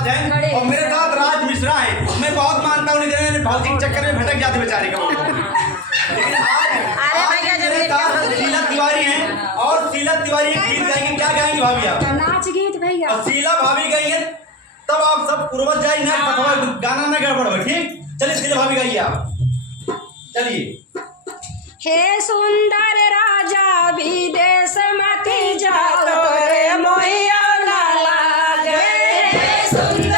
राज है और मेरे साथ राज मिश्रा है। मैं बहुत मानता हूँ भौतिक के चक्कर में भटक जाते बेचारे का। लेकिन आज मेरे साथ शीला तिवारी है और शीला तिवारी एक गीत गाएंगे। क्या गाएंगे भाभी आप? नाच गीत भैया। और शीला भाभी गाएंगे तब आप सब पूर्वज जाए ना गाना ना गड़बड़ हो। ठीक, चलिए शीला भाभी गाइए आप, चलिए। हे सुंदर राजा विदेश मत जाओ रे मोहिया ना लागे। हे सुंदर